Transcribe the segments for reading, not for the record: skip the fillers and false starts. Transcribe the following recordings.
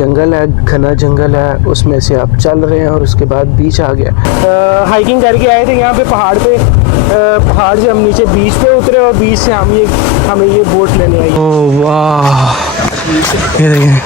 जंगल है, घना जंगल है, उसमें से आप चल रहे हैं और उसके बाद बीच आ गया। हाइकिंग करके आए थे यहाँ पे पहाड़ पे, पहाड़ से हम नीचे बीच पे उतरे और बीच से हमें ये बोट लेने आई। ओह वाह, ये देखें।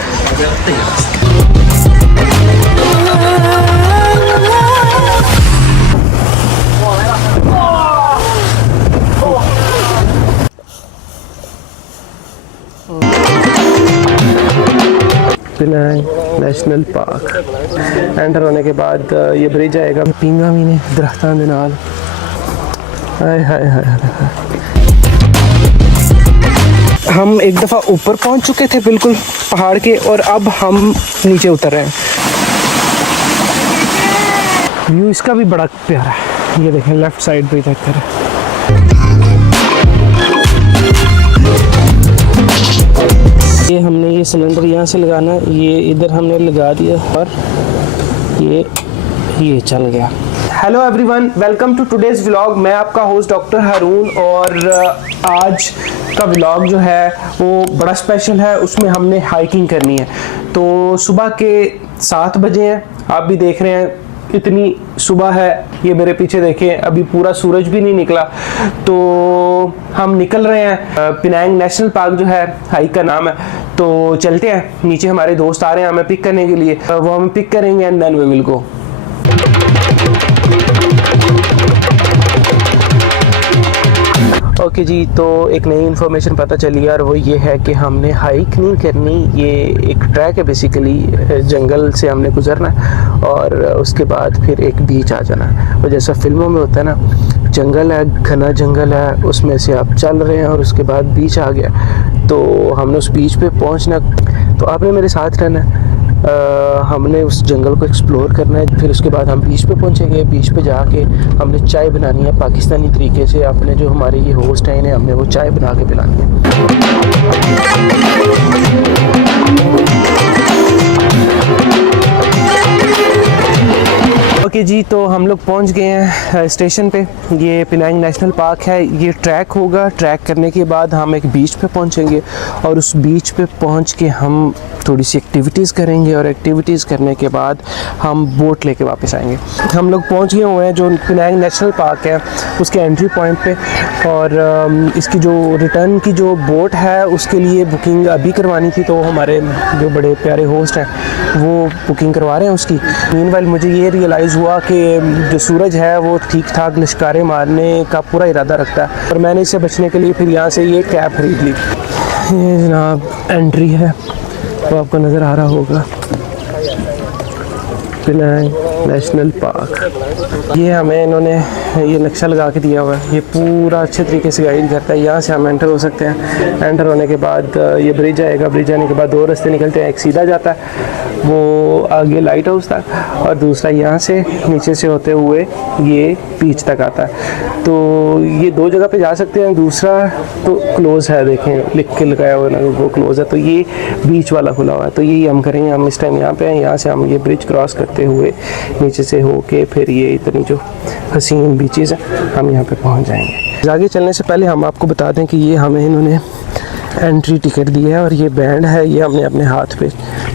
पिनांग नेशनल पार्क एंटर होने के बाद ये ब्रिज आएगा, पिंगा भी ने दरख्तां दे नाल। हाय हाय हाय हाय। हम एक दफ़ा ऊपर पहुंच चुके थे बिल्कुल पहाड़ के, और अब हम नीचे उतर रहे हैं। व्यू इसका भी बड़ा प्यारा है, ये देखें लेफ्ट साइड पे चेक करें। ये हमने ये सिलेंडर यहाँ से लगाना, ये इधर हमने लगा दिया और ये चल गया। Hello everyone, welcome to today's vlog. मैं आपका होस्ट डॉक्टर हारून, और आज का व्लॉग जो है वो बड़ा स्पेशल है। उसमें हमने हाइकिंग करनी है। तो सुबह के 7 बजे हैं, आप भी देख रहे हैं इतनी सुबह है। ये मेरे पीछे देखें, अभी पूरा सूरज भी नहीं निकला। तो हम निकल रहे हैं। पिनांग नेशनल पार्क जो है, हाइक का नाम है। तो चलते हैं, नीचे हमारे दोस्त आ रहे हैं हमें पिक करने के लिए। वो हमें पिक करेंगे and then we will go. Okay जी, तो एक नई इन्फॉर्मेशन पता चली और वो ये है कि हमने हाइक नहीं करनी, ये एक ट्रैक है बेसिकली। जंगल से हमने गुजरना है और उसके बाद फिर एक बीच आ जाना है। और जैसा फिल्मों में होता है ना, जंगल है, घना जंगल है, उसमें से आप चल रहे हैं और उसके बाद बीच आ गया। तो हमने उस बीच पे पहुंचना, तो आपने मेरे साथ रहना है। हमने उस जंगल को एक्सप्लोर करना है। फिर उसके बाद हम बीच पे पहुंचेंगे। बीच पे जाके हमने चाय बनानी है पाकिस्तानी तरीके से। अपने जो हमारे ये होस्ट हैं, इन्हें हमने वो चाय बना के पिलानी है। ओके जी, तो हम लोग पहुंच गए हैं स्टेशन पे। ये पिनांग नेशनल पार्क है। ये ट्रैक होगा। ट्रैक करने के बाद हम एक बीच पे पहुंचेंगे और उस बीच पे पहुंच के हम थोड़ी सी एक्टिविटीज़ करेंगे, और एक्टिविटीज़ करने के बाद हम बोट लेके वापस आएंगे। हम लोग पहुंच गए हुए हैं जो पिनांग नेशनल पार्क है, उसके एंट्री पॉइंट पे। और इसकी जो रिटर्न की जो बोट है उसके लिए बुकिंग अभी करवानी थी, तो हमारे जो बड़े प्यारे होस्ट हैं वो बुकिंग करवा रहे हैं उसकी। मीनवाइल मुझे ये रियलाइज़ हुआ कि जो सूरज है वो ठीक ठाक लिश्कारे मारने का पूरा इरादा रखता है, और मैंने इससे बचने के लिए फिर यहाँ से ये कैब खरीद ली। ये जनाब एंट्री है, तो आपको नज़र आ रहा होगा पिनांग नेशनल पार्क। ये हमें इन्होंने ये नक्शा लगा के दिया हुआ है, ये पूरा अच्छे तरीके से गाइड करता है। यहाँ से हम एंटर हो सकते हैं। एंटर होने के बाद ये ब्रिज आएगा। ब्रिज आने के बाद 2 रास्ते निकलते हैं। एक सीधा जाता है वो आगे लाइट हाउस तक, और दूसरा यहाँ से नीचे से होते हुए ये बीच तक आता है। तो ये 2 जगह पे जा सकते हैं। दूसरा तो क्लोज़ है, देखें लिख के लगाया हुआ है ना, वो क्लोज़ है। तो ये बीच वाला खुला हुआ है। तो यही हम करेंगे। हम इस टाइम यहाँ पे हैं। यहाँ से हम ये ब्रिज क्रॉस करते हुए नीचे से होके फिर ये इतनी जो हसीन बीचेस हैं, हम यहाँ पे पहुँच जाएंगे। आगे चलने से पहले हम आपको बता दें कि ये हमें इन्होंने एंट्री टिकट दी है, और ये बैंड है, ये हमने अपने हाथ पे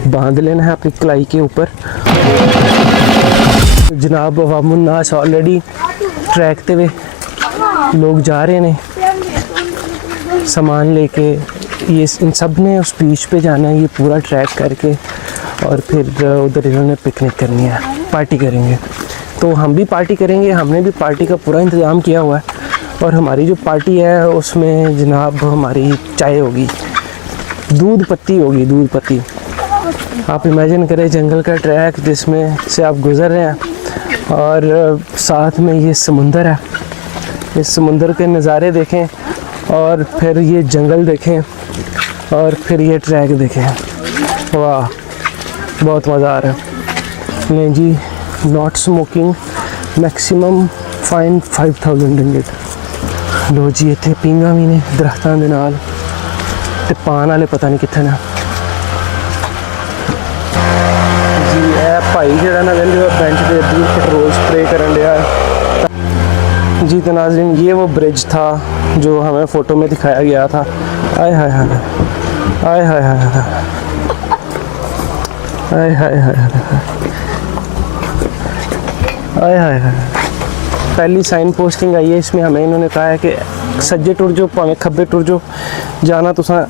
बांध लेना है अपनी कलाई के ऊपर। जनाब अवामुन्नास ऑलरेडी ट्रैकते हुए लोग जा रहे हैं सामान लेके। ये इन सब ने उस बीच पे जाना है, ये पूरा ट्रैक करके, और फिर उधर इन्होंने पिकनिक करनी है, पार्टी करेंगे। तो हम भी पार्टी करेंगे। हमने भी पार्टी का पूरा इंतज़ाम किया हुआ है, और हमारी जो पार्टी है उसमें जनाब हमारी चाय होगी, दूध पत्ती होगी, दूध पत्ती। आप इमेजिन करें जंगल का ट्रैक जिसमें से आप गुज़र रहे हैं, और साथ में ये समुंदर है। इस समुंदर के नज़ारे देखें, और फिर ये जंगल देखें, और फिर ये ट्रैक देखें। वाह, बहुत मज़ा आ रहा है। नहीं जी, not smoking, maximum fine 5000 ringgit. लो जी, इतने पींगा भी ने दरख्तां दे नाल, ते पान वाले पता नहीं कितने ने जी। ए भाई जरा ना कहते बेंच पे अभी पेट्रोल स्प्रे करन दिया जी। तो नाज़रीन, ये वो ब्रिज था जो हमें फ़ोटो में दिखाया गया था। आय हाय हाय, आय हाय हाय हाय। हाय हाय हाय हाय हाय हाय। पहली साइन पोस्टिंग आई है, इसमें हमें इन्होंने कहा है कि सज्जे टुर जो भावें खब्बे टुर जो, जाना तुसा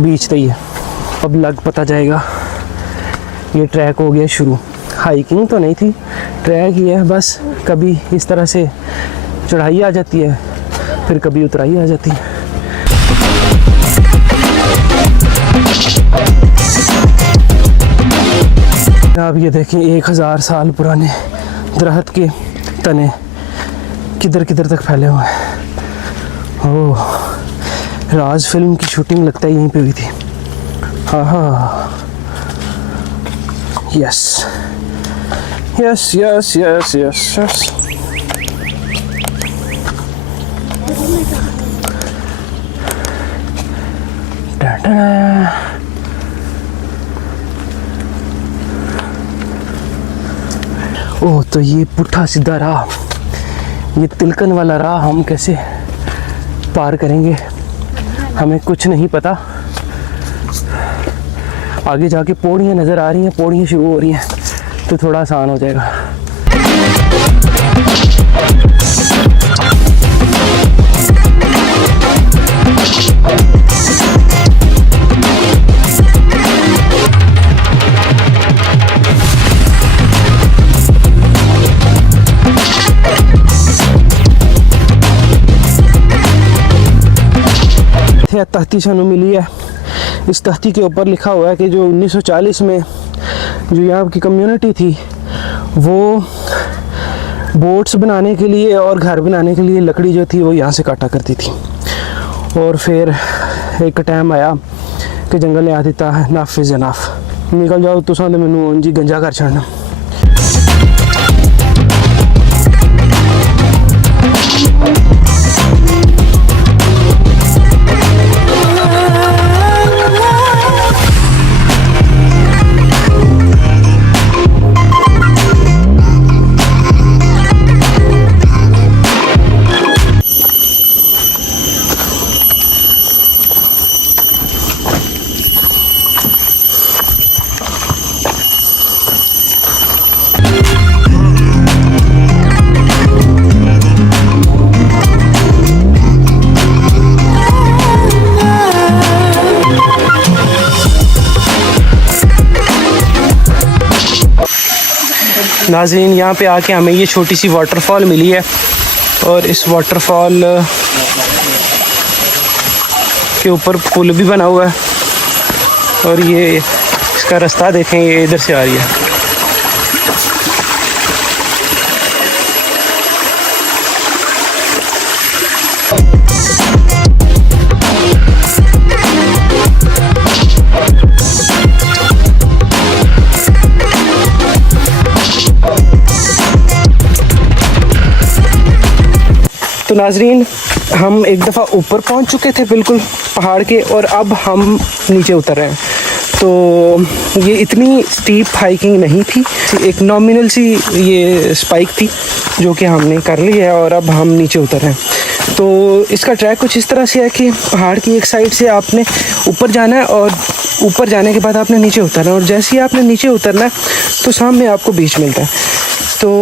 बीच ते ही है। अब लग पता जाएगा। ये ट्रैक हो गया शुरू। हाइकिंग तो नहीं थी, ट्रैक ही है बस। कभी इस तरह से चढ़ाई आ जाती है, फिर कभी उतराई आ जाती है। आप ये देखें 1000 साल पुराने दरख्त के तने किधर किधर तक फैले हुए हैं। ओह, राज फिल्म की शूटिंग लगता है यहीं पे हुई थी। हाँ हाँ, yes yes yes yes yes yes. ओह, तो ये पुट्ठा सीधा राह, ये तिलकन वाला राह हम कैसे पार करेंगे हमें कुछ नहीं पता। आगे जाके पौड़ियाँ नज़र आ रही हैं, पौड़ियाँ शुरू हो रही हैं तो थोड़ा आसान हो जाएगा। तख्ती सानू मिली है। इस तख्ती के ऊपर लिखा हुआ है कि जो 1940 में जो यहाँ की कम्युनिटी थी वो बोट्स बनाने के लिए और घर बनाने के लिए लकड़ी जो थी वो यहाँ से काटा करती थी। और फिर एक टाइम आया कि जंगल ने आ दिता है नाफ इज़ इनफ, निकल जाओ तुसां ते मैनू जी गंजा कर छड़ना। नाज़रीन, यहाँ पे आके हमें ये छोटी सी वाटरफॉल मिली है और इस वाटरफॉल के ऊपर पुल भी बना हुआ है और ये इसका रास्ता देखें, ये इधर से आ रही है। तो नाजरीन, हम एक दफ़ा ऊपर पहुंच चुके थे बिल्कुल पहाड़ के और अब हम नीचे उतर रहे हैं। तो ये इतनी स्टीप हाइकिंग नहीं थी, एक नॉमिनल सी ये स्पाइक थी जो कि हमने कर ली है और अब हम नीचे उतर रहे हैं। तो इसका ट्रैक कुछ इस तरह से है कि पहाड़ की एक साइड से आपने ऊपर जाना है और ऊपर जाने के बाद आपने नीचे उतरना है और जैसे ही आपने नीचे उतरना है तो सामने आपको बीच मिलता है। तो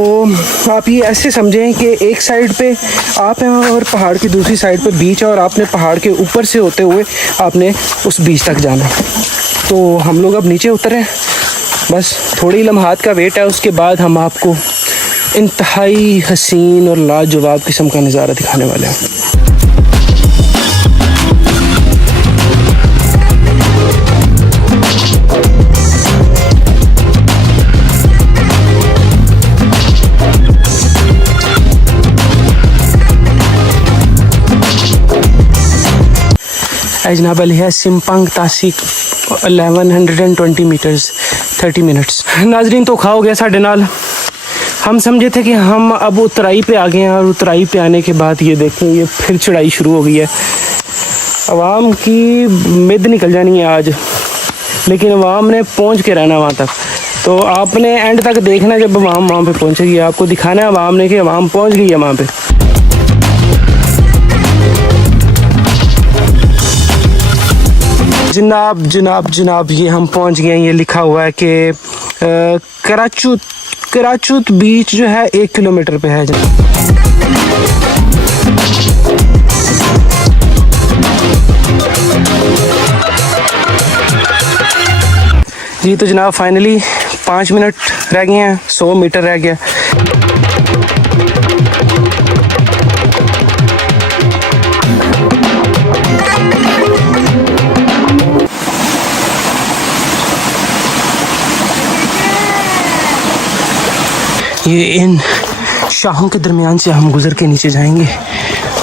आप ये ऐसे समझें कि एक साइड पे आप हैं और पहाड़ की दूसरी साइड पे बीच है और आपने पहाड़ के ऊपर से होते हुए आपने उस बीच तक जाना। तो हम लोग अब नीचे उतर रहे हैं, बस थोड़ी लम्हात का वेट है, उसके बाद हम आपको इंतहाई हसीन और लाजवाब किस्म का नज़ारा दिखाने वाले हैं। जनाब है सिम्पंग तासिक 1120 मीटर्स 30 मिनट्स। नाजरीन, तो खा हो गया साढ़े नाल। हम समझे थे कि हम अब उतराई पे आ गए हैं और उतराई पे आने के बाद ये देखें ये फिर चढ़ाई शुरू हो गई है। अवाम की मिद निकल जानी है आज, लेकिन अवाम ने पहुंच के रहना वहाँ तक। तो आपने एंड तक देखना, जब अवाम वहाँ पे पहुँचेगी आपको दिखाना है अवाम ने कि अवाम पहुँच गई है वहाँ पे। जनाब जनाब जनाब, ये हम पहुंच गए हैं। ये लिखा हुआ है कि कराचूत बीच जो है 1 किलोमीटर पे है। जी तो जनाब फाइनली 5 मिनट रह गए हैं, 100 मीटर रह गया। ये इन शाहों के दरमियान से हम गुजर के नीचे जाएंगे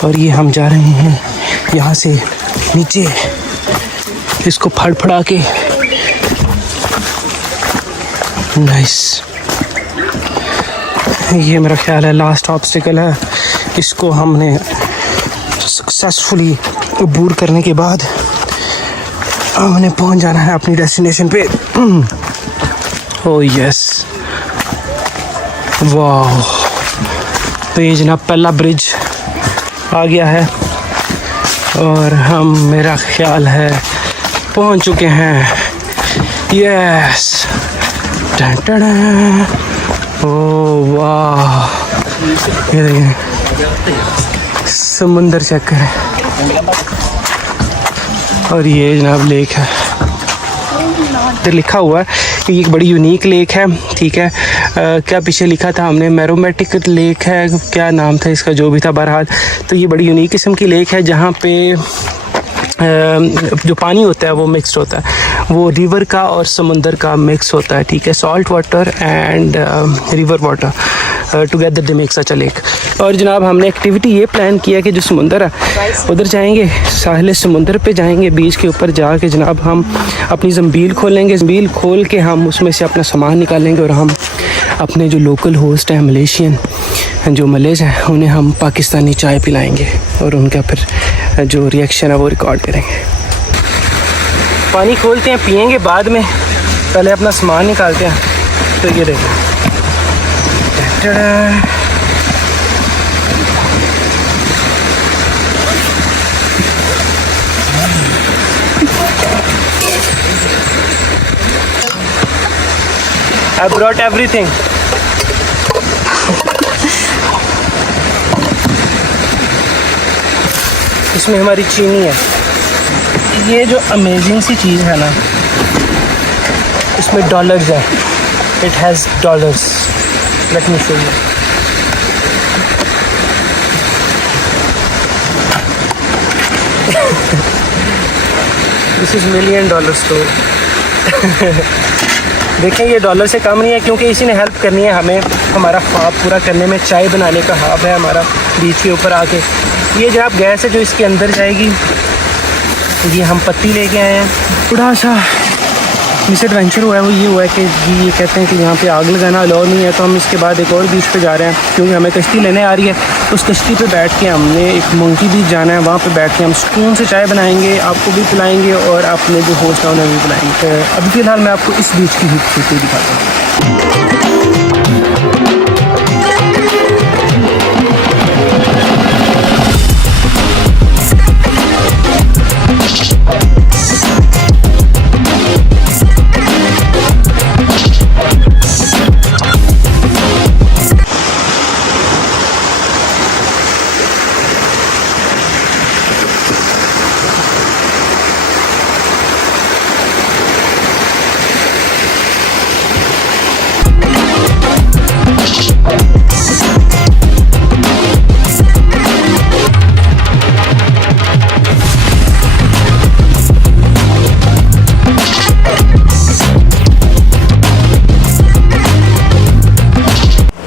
और ये हम जा रहे हैं यहाँ से नीचे, इसको फड़फड़ा के। नाइस, ये मेरा ख्याल है लास्ट ऑब्स्टिकल है। इसको हमने सक्सेसफुली अबूर करने के बाद हमने पहुंच जाना है अपनी डेस्टिनेशन पे। ओह यस, वाह। तो ये जनाब पहला ब्रिज आ गया है और हम, मेरा ख्याल है, पहुंच चुके हैं। यस, ओह वाह, ये देखिए समुंदर चेक करें। और ये जनाब लेक है, इधर लिखा हुआ है कि ये एक बड़ी यूनिक लेक है। ठीक है, क्या पीछे लिखा था हमने, मैरोमेटिक लेक है, क्या नाम था इसका, जो भी था बहरहाल। तो ये बड़ी यूनिक किस्म की लेक है जहाँ पे जो पानी होता है वो मिक्स्ड होता है, वो रिवर का और समुंदर का मिक्स होता है। ठीक है, salt water and river water together they make such a lake. और जनाब हमने एक्टिविटी ये प्लान किया कि जो समुंदर है उधर जाएंगे, साहिल समुंदर पे जाएंगे, बीच के ऊपर जाके जनाब हम अपनी ज़ंबील खोलेंगे। ज़ंबील खोल के हम उसमें से अपना सामान निकालेंगे और हम अपने जो लोकल होस्ट हैं, मलेशियन जो मलेज हैं, उन्हें हम पाकिस्तानी चाय पिलाएंगे और उनका फिर जो रिएक्शन है वो रिकॉर्ड करेंगे। पानी खोलते हैं, पियेंगे बाद में, पहले अपना सामान निकालते हैं। तो ये देखो, I brought everything. इसमें हमारी चीनी है। ये जो अमेजिंग सी चीज़ है ना, इसमें डॉलर्स है। It has dollars. Let me show you. This is $1 million store. देखें, ये डॉलर से कम नहीं है क्योंकि इसी ने हेल्प करनी है हमें हमारा ख्वाब पूरा करने में। चाय बनाने का ख्वाब है हमारा बीच के ऊपर आके। ये जनाब गैस है जो इसके अंदर जाएगी। ये हम पत्ती लेके आए हैं। थोड़ा सा मिसएडवेंचर हुआ है, वो ये हुआ है कि जी ये कहते हैं कि यहाँ पे आग लगाना अलाउ नहीं है। तो हम इसके बाद एक और बीच पे जा रहे हैं क्योंकि हमें कश्ती लेने आ रही है। उस कश्ती पे बैठ के हमने एक मंकी बीच जाना है। वहाँ पे बैठ के हम सुकून से चाय बनाएंगे, आपको भी पिलाएंगे और अपने जो होस्ट हैं उन्हें भी पिलाएंगे। अभी फ़िलहाल मैं आपको इस बीच की खूबसूरती दिखाता हूँ।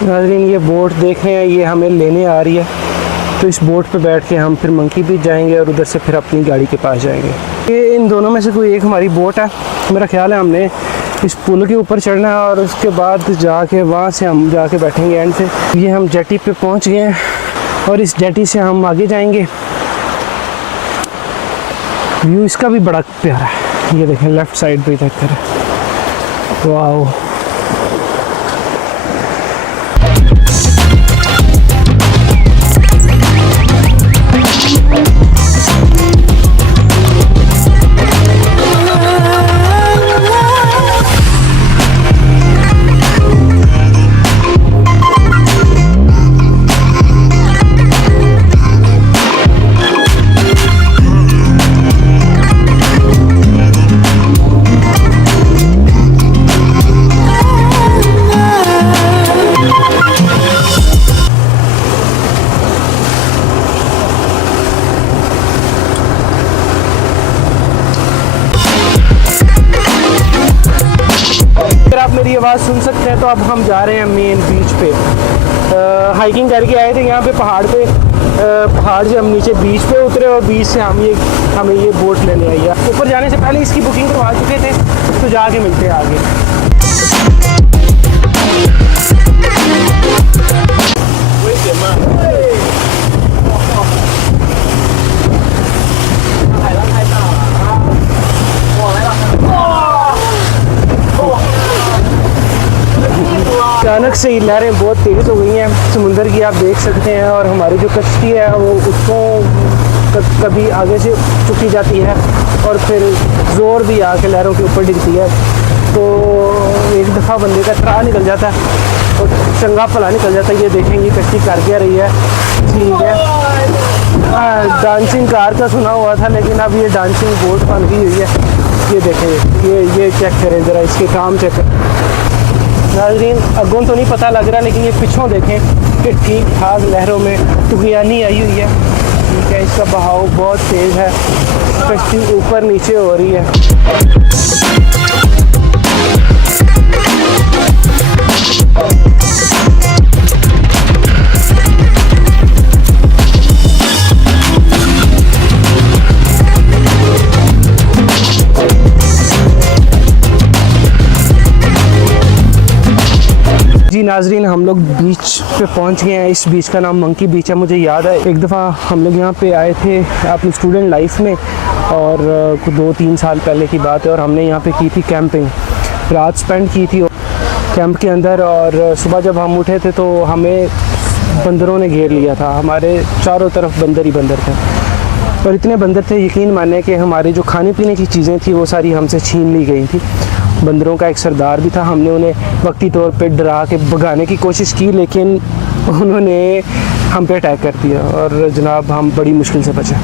नाज़रीन, ये बोट देख रहे हैं, ये हमें लेने आ रही है। तो इस बोट पे बैठ के हम फिर मंकी बीच जाएंगे और उधर से फिर अपनी गाड़ी के पास जाएंगे। ये इन दोनों में से कोई एक हमारी बोट है। मेरा ख्याल है हमने इस पुल के ऊपर चढ़ना है और उसके बाद जाके वहाँ से हम जाके बैठेंगे एंड से। ये हम जेटी पे पहुँच गए हैं और इस जेटी से हम आगे जाएंगे। व्यू इसका भी बड़ा प्यारा है। ये देखें लेफ़्ट साइड पे चेक करें, वाह। आप मेरी आवाज़ सुन सकते हैं, तो अब हम जा रहे हैं मेन बीच पे। हाइकिंग करके आए थे यहाँ पे पहाड़ पे, पहाड़ से हम नीचे बीच पे उतरे और बीच से हमें ये बोट लेने आई है। ऊपर जाने से पहले इसकी बुकिंग करवा चुके थे, तो जाके मिलते हैं आगे। अचानक से लहरें बहुत तेज़ हो गई हैं समुंदर की, आप देख सकते हैं। और हमारी जो कश्ती है वो उसको कभी आगे से चुकी जाती है और फिर ज़ोर भी आके लहरों के ऊपर डिगती है, तो एक दफ़ा बंदे का त्राह निकल जाता है और चंगा भला निकल जाता है। ये देखेंगे कश्ती कर क्या रही है, ठीक है। डांसिंग कार का सुना हुआ था, लेकिन अब ये डांसिंग बोट बन गई हुई है। ये देखें, ये चेक करें ज़रा, इसके काम चेक करें नाज़रीन। अगों तो नहीं पता लग रहा, लेकिन ये पिछों देखें कि ठीक ठाक लहरों में तुगयानी आई हुई है, ठीक है। इसका बहाव बहुत तेज़ है, कश्ती ऊपर नीचे हो रही है। जी नाजरीन, हम लोग बीच पे पहुंच गए हैं। इस बीच का नाम मंकी बीच है। मुझे याद है एक दफ़ा हम लोग यहाँ पे आए थे अपनी स्टूडेंट लाइफ में, और 2-3 साल पहले की बात है। और हमने यहाँ पे की थी कैंपिंग, रात स्पेंड की थी कैंप के अंदर। और सुबह जब हम उठे थे तो हमें बंदरों ने घेर लिया था। हमारे चारों तरफ बंदर ही बंदर थे, और इतने बंदर थे यकीन माने कि हमारी जो खाने पीने की चीज़ें थी वो सारी हमसे छीन ली गई थी। बंदरों का एक सरदार भी था, हमने उन्हें वक्ती तौर पे डरा के भगाने की कोशिश की, लेकिन उन्होंने हम पे अटैक कर दिया और जनाब हम बड़ी मुश्किल से बचे।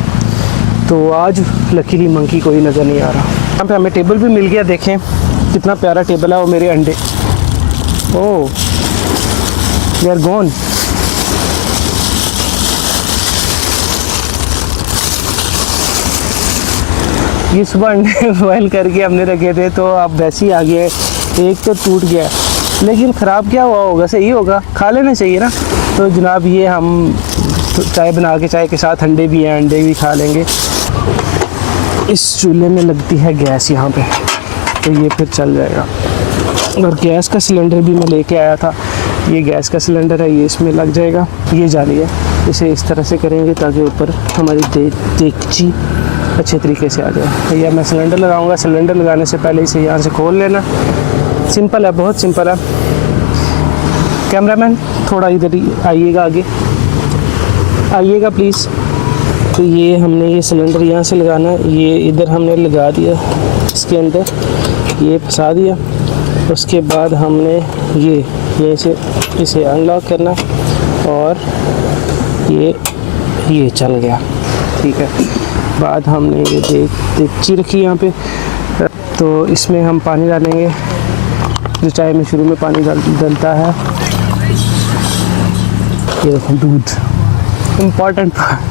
तो आज लकीली मंकी कोई नज़र नहीं आ रहा। यहाँ पे हमें टेबल भी मिल गया, देखें कितना प्यारा टेबल है। वो मेरे अंडे, ओह दे आर गॉन। ये सुबह अंडे बॉयल करके हमने रखे थे, तो अब वैसे ही आ गया है। एक तो टूट गया, लेकिन ख़राब क्या हुआ होगा, सही होगा, खा लेना चाहिए ना। तो जनाब ये हम चाय बना के, चाय के साथ अंडे भी हैं, अंडे भी खा लेंगे। इस चूल्हे में लगती है गैस यहाँ पे, तो ये फिर चल जाएगा। और गैस का सिलेंडर भी मैं लेके आया था, ये गैस का सिलेंडर है, ये इसमें लग जाएगा। ये जाली है, इसे इस तरह से करेंगे ताकि ऊपर हमारी देगची अच्छे तरीके से आ जाए। भैया मैं सिलेंडर लगाऊंगा, सिलेंडर लगाने से पहले इसे यहाँ से खोल लेना। सिंपल है, बहुत सिंपल है। कैमरामैन थोड़ा इधर ही आइएगा, आगे आइएगा प्लीज़। तो ये हमने ये सिलेंडर यहाँ से लगाना है, ये इधर हमने लगा दिया, इसके अंदर ये फंसा दिया। उसके बाद हमने ये इसे अनलॉक करना, और ये चल गया, ठीक है। बाद हमने ये देगची रखी यहाँ पे, तो इसमें हम पानी डालेंगे, जो चाय में शुरू में पानी डलता है। ये देखो दूध, इम्पॉर्टेंट पार्ट।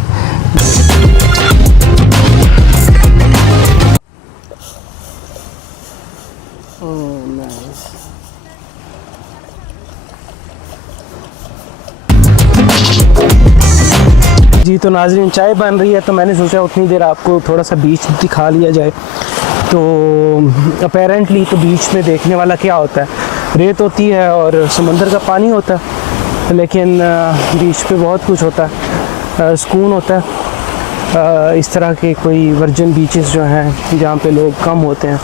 जी तो नाज़रीन चाय बन रही है, तो मैंने सोचा उतनी देर आपको थोड़ा सा बीच दिखा लिया जाए। तो अपेरेंटली तो बीच में देखने वाला क्या होता है, रेत होती है और समंदर का पानी होता है, लेकिन बीच पे बहुत कुछ होता है, सुकून होता है। इस तरह के कोई वर्जिन बीचेस जो हैं जहाँ पे लोग कम होते हैं,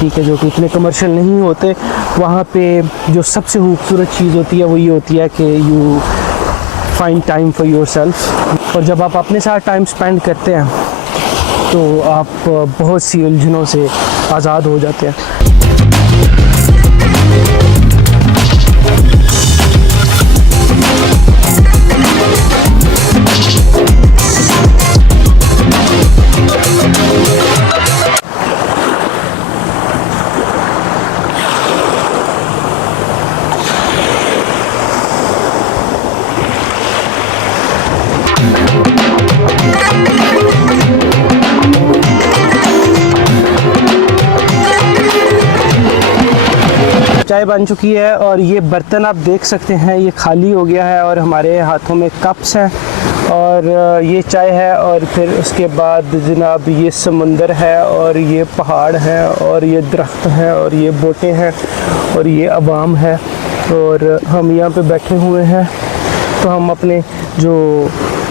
ठीक है, जो कि इतने कमर्शियल नहीं होते, वहाँ पे जो सबसे खूबसूरत चीज़ होती है वो ये होती है कि you find time for yourself. और जब आप अपने साथ टाइम स्पेंड करते हैं तो आप बहुत सी उलझनों से आज़ाद हो जाते हैं। चाय बन चुकी है और ये बर्तन आप देख सकते हैं ये खाली हो गया है और हमारे हाथों में कप्स हैं और ये चाय है। और फिर उसके बाद जनाब ये समुंदर है और ये पहाड़ है और ये दरख्त है और ये बोटें हैं और ये अवाम है और हम यहाँ पे बैठे हुए हैं। तो हम अपने जो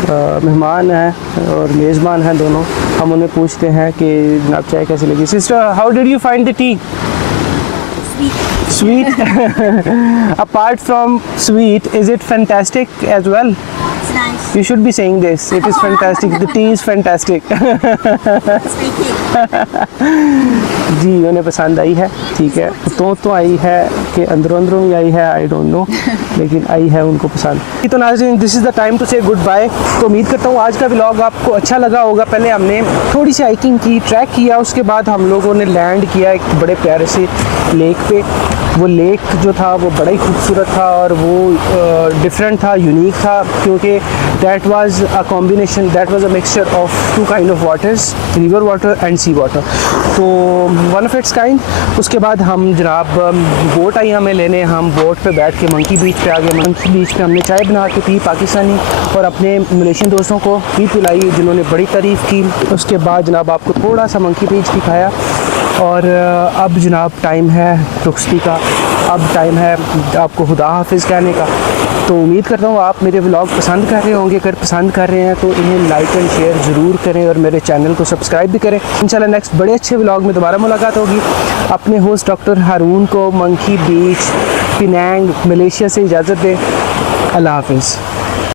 मेहमान हैं और मेज़बान हैं दोनों, हम उन्हें पूछते हैं कि जनाब चाय कैसी लगी। Sister, how did you find the T? Sweet. Apart from sweet, is it fantastic as well? It's nice. You should be saying this. It is fantastic. The tea is fantastic. जी उन्हें पसंद आई है, ठीक है। तो आई है कि अंदरों ही आई है, आई डोंट नो, लेकिन आई है उनको पसंद। तो नाज़रीन, this is the time to say goodbye. तो उम्मीद करता हूँ आज का व्लॉग आपको अच्छा लगा होगा। पहले हमने थोड़ी सी हाइकिंग की, ट्रैक किया, उसके बाद हम लोगों ने लैंड किया एक बड़े प्यारे से लेक पे। वो लेक जो था वो बड़ा ही खूबसूरत था और वो डिफरेंट था, यूनिक था, क्योंकि that was a combination, that was a mixture of two kind of waters, river water and sea water, तो वन ऑफ इट्स काइंड। उसके बाद हम जनाब बोट आई हमें लेने, हम बोट पे बैठ के मंकी बीच पे आ गए। मंकी बीच पे हमने चाय बना के पी पाकिस्तानी और अपने मलेशियन दोस्तों को भी पिलाई जिन्होंने बड़ी तारीफ़ की। उसके बाद जनाब आपको थोड़ा सा मंकी बीच दिखाया और अब जनाब टाइम है रुखसती का, अब टाइम है आपको खुदा हाफिज़ कहने का। तो उम्मीद करता हूँ आप मेरे व्लॉग पसंद कर रहे होंगे। अगर पसंद कर रहे हैं तो इन्हें लाइक एंड शेयर ज़रूर करें और मेरे चैनल को सब्सक्राइब भी करें। इंशाल्लाह नेक्स्ट बड़े अच्छे व्लॉग में दोबारा मुलाकात होगी। अपने होस्ट डॉक्टर हारून को मंकी बीच, पिनांग, मलेशिया से इजाज़त दें। अल्लाह हाफिज़।